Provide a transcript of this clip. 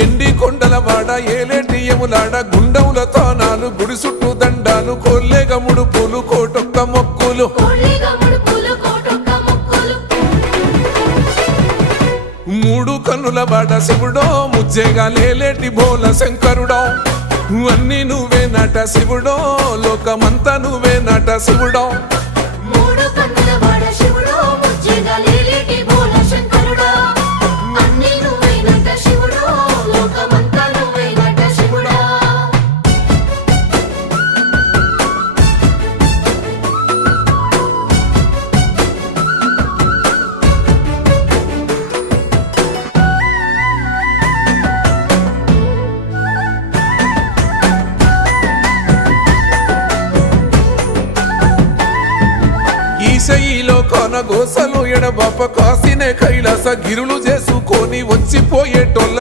ఎండి కొండల వాడ ఏలేటియములాడ గుండముల తానాలు గుడి చుట్టూ దండాలు కోల్లేగ ముడుపులు కోటొక్క మొక్కులు మూడు కన్నుల వాడ శివుడో ముజ్జేగా లేలేటి బోల శంకరుడో అన్ని నువ్వే నట శివుడో లోకమంతా నువ్వే నట శివుడో ఈశయిలో కొనగోసలు ఎడబాప కాసినే కైలాస గిరులు చేసుకొని వచ్చిపోయేటోళ్ళ